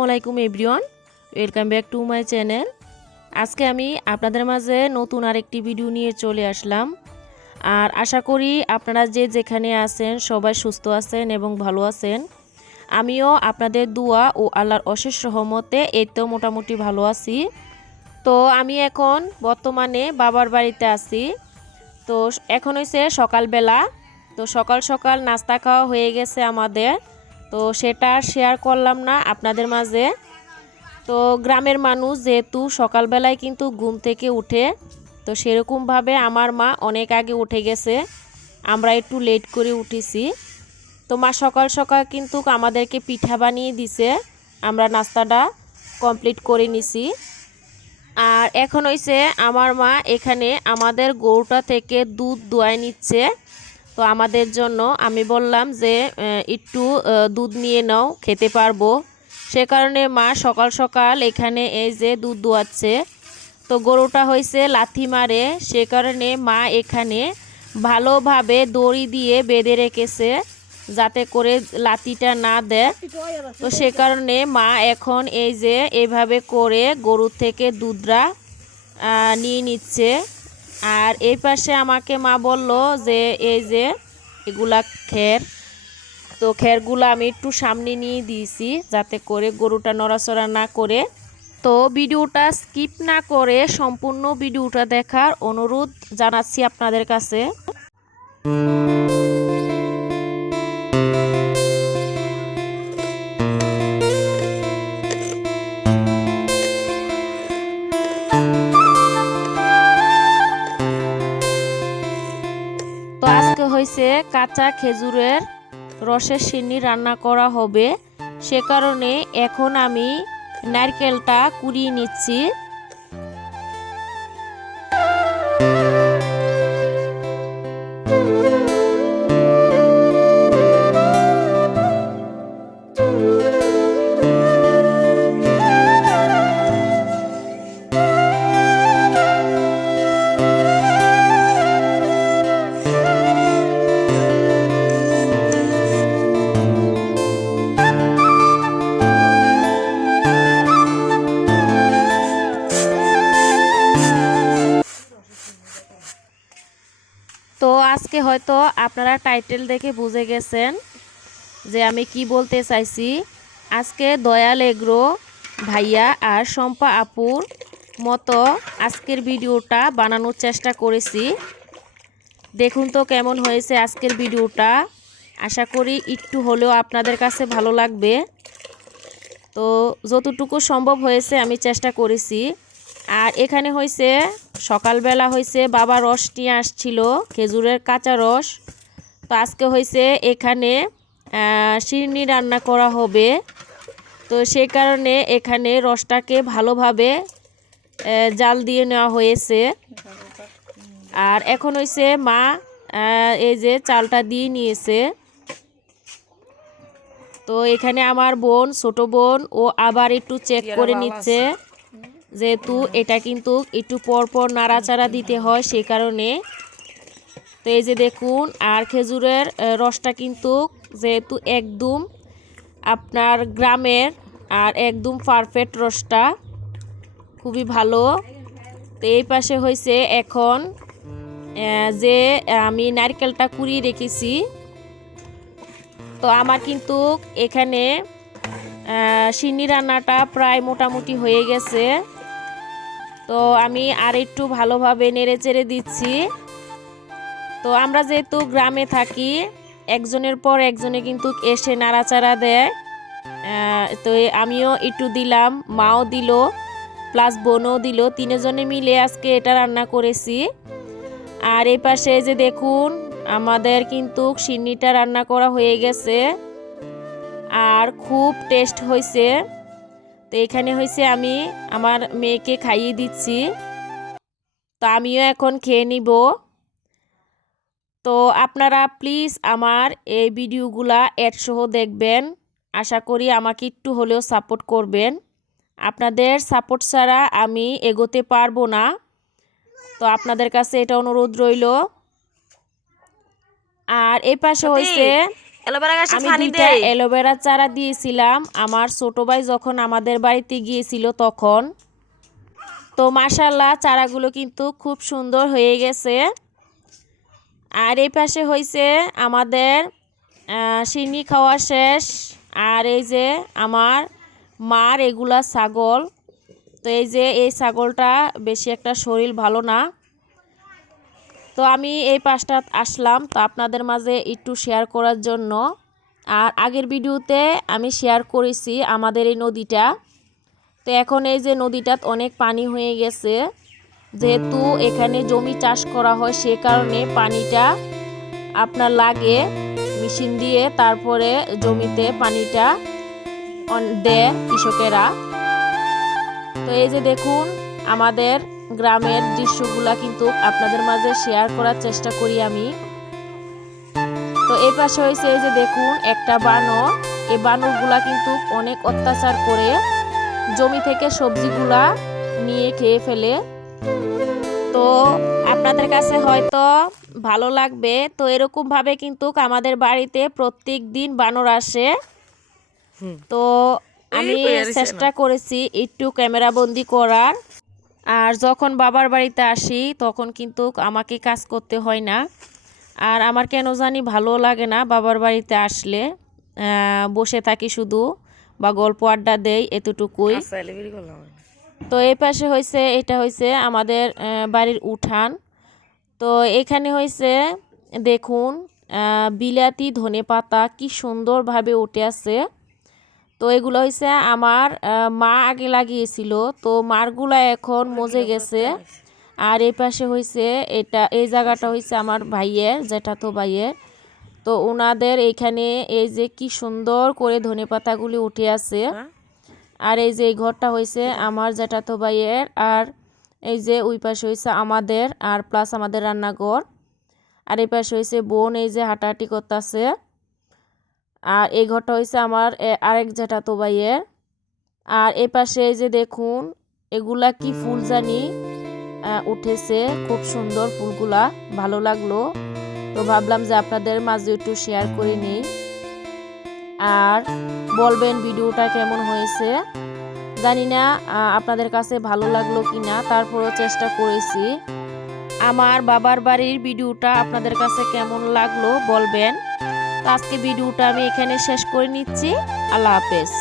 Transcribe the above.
আসসালামু আলাইকুম everyone, welcome back to my channel. আজকে আমি আপনাদের মাঝে নতুন আরেকটি ভিডিও নিয়ে চলে আসলাম। আর আশা করি আপনারা যে যেখানে আছেন সবাই সুস্থ আছেন এবং ভালো আছেন। আমিও আপনাদের দোয়া ও আল্লাহর অশেষ রহমতে এই তো মোটামুটি ভালো আছি। তো আমি এখন বর্তমানে বাবার বাড়িতে আছি। তো এখন হয়েছে সকালবেলা। তো সকাল সকাল নাস্তা খাওয়া হয়ে গেছে আমাদের। তো সেটা শেয়ার করলাম না আপনাদের মাঝে। তো গ্রামের মানুষ যেহেতু সকালবেলায় কিন্তু ঘুম থেকে উঠে, তো সেরকমভাবে আমার মা অনেক আগে উঠে গেছে, আমরা একটু লেট করে উঠেছি। তো মা সকাল সকাল কিন্তু আমাদেরকে পিঠা বানিয়ে দিছে, আমরা নাস্তাটা কমপ্লিট করে নিছি। আর এখন হইছে আমার মা এখানে আমাদের গরুটা থেকে দুধ দোয়াই নিচ্ছে। তো আমাদের জন্য আমি বললাম যে একটু দুধ নিয়ে নাও, খেতে পারবো। সে কারণে মা সকাল সকাল এখানে এই যে দুধ দোয়াচ্ছে। তো গরুটা হয়েছে লাথি মারে, সে কারণে মা এখানে ভালোভাবে দড়ি দিয়ে বেঁধে রেখেছে যাতে করে লাথিটা না দেয়। তো সে কারণে মা এখন এই যে এইভাবে করে গরুর থেকে দুধটা নিয়ে নিচ্ছে। আর এই পাশে আমাকে মা বলল যে এই যে এগুলা খের, তো খেরগুলো আমি একটু সামনে নিয়ে দিয়েছি যাতে করে গরুটা নড়াচড়া না করে। তো ভিডিওটা স্কিপ না করে সম্পূর্ণ ভিডিওটা দেখার অনুরোধ জানাচ্ছি আপনাদের কাছে। তো আজকে হয়েছে কাঁচা খেজুরের রসের সিন্নি রান্না করা হবে, সে কারণে এখন আমি নারকেলটা কুড়িয়ে নিচ্ছি। তো আজকে হয়তো আপনারা টাইটেল দেখে বুঝে গেছেন যে আমি কি বলতে চাইছি। আজকে দয়াল এগ্রো ভাইয়া আর শম্পা আপুর মতো আজকের ভিডিওটা বানানোর চেষ্টা করেছি। দেখুন তো কেমন হয়েছে আজকের ভিডিওটা। আশা করি একটু হলেও আপনাদের কাছে ভালো লাগবে। তো যতটুকু সম্ভব হয়েছে আমি চেষ্টা করেছি। আর এখানে হয়েছে সকালবেলা হয়েছে বাবা রস নিয়ে আসছিল, খেজুরের কাঁচা রস। তো আজকে হয়েছে এখানে সিন্নি রান্না করা হবে। তো সেই কারণে এখানে রসটাকে ভালোভাবে জাল দিয়ে নেওয়া হয়েছে। আর এখন হয়েছে মা এই যে চালটা দিয়ে নিয়েছে। তো এখানে আমার বোন, ছোট বোন ও আবার একটু চেক করে নিচ্ছে, যেহেতু এটা কিন্তু একটু পরপর নাড়াচাড়া দিতে হয় সেই কারণে। তো এই যে দেখুন, আর খেজুরের রসটা কিন্তু যেহেতু একদম আপনার গ্রামের আর একদম পারফেক্ট রসটা খুবই ভালো। তো এই পাশে হয়েছে এখন যে আমি নারকেলটা কুড়িয়ে রেখেছি। তো আমার কিন্তু এখানে সিন্নি রান্নাটা প্রায় মোটামুটি হয়ে গেছে। তো আমি আর একটু ভালোভাবে নেড়ে চেড়ে দিচ্ছি। তো আমরা যেহেতু গ্রামে থাকি, একজনের পর একজনে কিন্তু এসে নাড়াচাড়া দেয়। তো আমিও একটু দিলাম, মাও দিল, প্লাস বোনও দিল, তিনজনে মিলে আজকে এটা রান্না করেছি। আর এই পাশে যে দেখুন আমাদের কিন্তু সিন্নিটা রান্না করা হয়ে গেছে আর খুব টেস্ট হয়েছে। তো এখানে হয়েছে আমি আমার মেয়েকে খাইয়ে দিচ্ছি। তো আমিও এখন খেয়ে নিব। তো আপনারা প্লিজ আমার এই ভিডিওগুলা অ্যাড সহ দেখবেন। আশা করি আমাকে একটু হলেও সাপোর্ট করবেন। আপনাদের সাপোর্ট ছাড়া আমি এগোতে পারবো না। তো আপনাদের কাছে এটা অনুরোধ রইল। আর এই পাশে হয়েছে অ্যালোভেরা গাছে আমি পানি দুইটা দেই। অ্যালোভেরা চারা দিয়েছিলাম আমার ছোট ভাই যখন আমাদের বাড়িতে গিয়েছিল তখন। তো মাশাআল্লাহ চারাগুলো কিন্তু খুব সুন্দর হয়ে গেছে। আর এই পাশে হয়েছে আমাদের সিন্নি খাওয়া শেষ। আর এই যে আমার মার এগুলা ছাগল। তো এই যে এই ছাগলটা বেশি একটা শরীর ভালো না। তো আমি এই পাশটা আসলাম তো আপনাদের মাঝে একটু শেয়ার করার জন্য। আর আগের ভিডিওতে আমি শেয়ার করেছি আমাদের এই নদীটা। তো এখন এই যে নদীটাত অনেক পানি হয়ে গেছে, যেহেতু এখানে জমি চাষ করা হয় সে কারণে পানিটা আপনার লাগে মেশিন দিয়ে, তারপরে জমিতে পানিটা দেয় কৃষকেরা। তো এই যে দেখুন আমাদের গ্রামের দৃশ্যগুলা কিন্তু আপনাদের মাঝে শেয়ার করার চেষ্টা করি আমি। তো এই পাশে হয়েছে এই যে দেখুন একটা বানর। এই বানরগুলা কিন্তু অনেক অত্যাচার করে জমি থেকে সবজিগুলা নিয়ে খেয়ে ফেলে। তো আপনাদের কাছে হয়তো ভালো লাগবে। তো এরকম ভাবে কিন্তু আমাদের বাড়িতে প্রত্যেক দিন বানর আসে। তো আমি চেষ্টা করেছি একটু ক্যামেরা বন্দি করার। আর যখন বাবার বাড়িতে আসি তখন কিন্তু আমাকে কাজ করতে হয় না। আর আমার কেন জানি ভালো লাগে না বাবার বাড়িতে আসলে, বসে থাকি শুধু বা গল্প আড্ডা দেই এতটুকুই। তো এই পাশে হয়েছে এটা হয়েছে আমাদের বাড়ির উঠান। তো এখানে হয়েছে দেখুন বিলাতি ধনেপাতা কি সুন্দরভাবে উঠে আছে। তো এগুলো হয়েছে আমার মা আগে লাগিয়েছিল, তো মারগুলা এখন মজে গেছে। আর এই পাশে হয়েছে এই জায়গাটা হয়েছে আমার ভাইয়ের, জ্যাঠাতো ভাইয়ের। তো ওনাদের এইখানে এই যে কি সুন্দর করে ধনেপাতাগুলি উঠে আছে। আর এই যে এই ঘরটা হয়েছে আমার জ্যাঠাতো ভাইয়ের। আর এই যে ওই পাশে হয়েছে আমাদের, আর প্লাস আমাদের রান্নাঘর। আর এই পাশে হয়েছে বোন এই যে হাঁটাহাঁটি করতেছে। আর এই ঘরটা হয়েছে আমার আরেক জ্যাঠাতো ভাইয়ের। আর এই পাশে এই যে দেখুন এগুলা কি ফুল জানি উঠেছে, খুব সুন্দর ফুলগুলা, ভালো লাগলো। তো ভাবলাম যে আপনাদের মাঝে একটু শেয়ার করে নিই। আর বলবেন ভিডিওটা কেমন হয়েছে, জানি না আপনাদের কাছে ভালো লাগলো কি না, তারপরেও চেষ্টা করেছি। আমার বাবার বাড়ির ভিডিওটা আপনাদের কাছে কেমন লাগলো বলবেন। তো আজকে ভিডিওটা আমি এখানে শেষ করে নিচ্ছি। আল্লাহ হাফেজ।